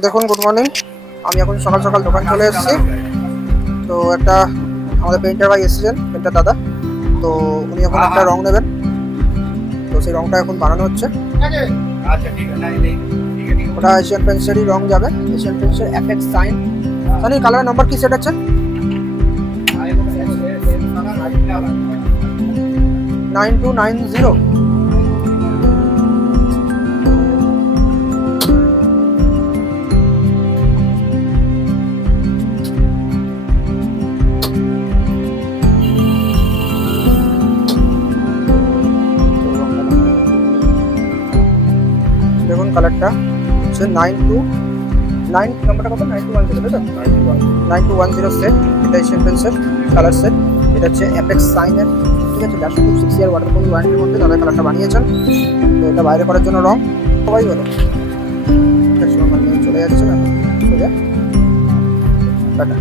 দেখুন, good morning. আমি এখন সকাল সকাল দোকান চলে এসেছি। তো একটা আমাদের পেইন্টার ভাই এসেছেন, পেইন্টার দাদা। তো উনি এখন একটা রং নেবেন। তো সেই রংটা এখন বানানো হচ্ছে। ওটা এশিয়ান পেন্টসেরই রং যাবে, এশিয়ান পেন্টসের এফএক্স সাইন। জানি কালার নাম্বার কি সেট আছে? 9290। দেখুন কালারটা হচ্ছে 9 নাম্বারটা কত? 9210, তাই তো? 9210 সেট। এটা এশিয়ান পেন্টসের কালার সেট। এটা হচ্ছে অ্যাপেক্স সাইনের, ঠিক আছে? 6 ইয়ার ওয়াটারপ্রুফ ওয়ারেন্টির মধ্যে দাদা কালারটা বানিয়েছেন। তো এটা বাইরে করার জন্য রং সবাই বলো চলে যাচ্ছে না সোজা টাটা।